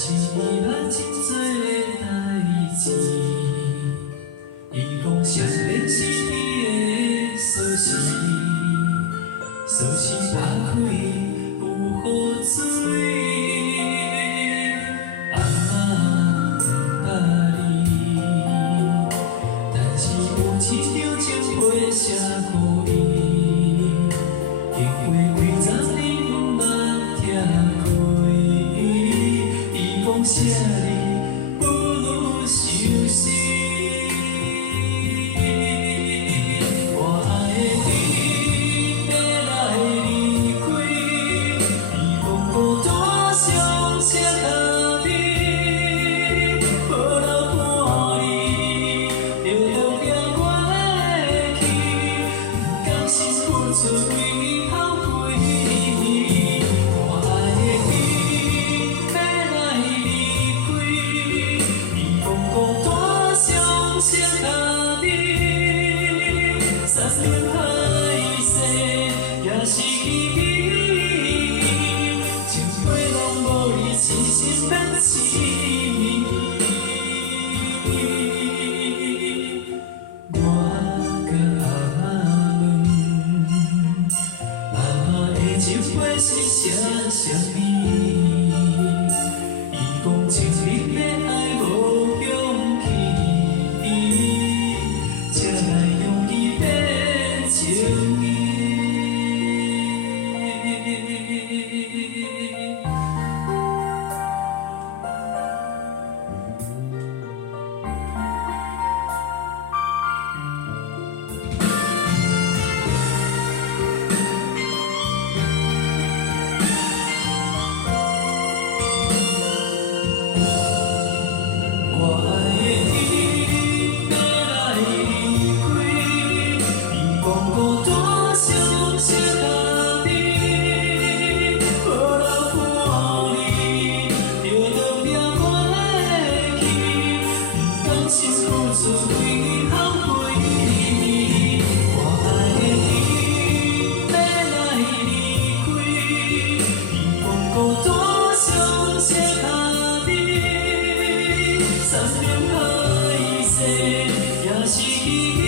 是伊捌真多代志，伊讲少年是伊的锁匙，锁匙打开有雨水。阿嬷不捌你，但是有一张情话写予伊，经过几十年毋捌听开。伊讲啥你不如相思。我爱的你要来离开，伊讲孤单上适合你，无留伴你，就当了我的气，不甘心付出为后悔。我爱的你要来离开，伊讲孤单上适合你，山盟海誓也是意义，情花拢无你，痴心变痴迷。我甲阿嬷问，阿嬷的情话是写啥物？伊讲情人要爱无勇气，才来用伊变情义。我爱的你要来离开，伊讲孤单上适合你，无留伴你，就当了我的气，不甘心付出为后悔。我爱的你要来离开，伊讲孤单上适合你。山盟海誓也是意义。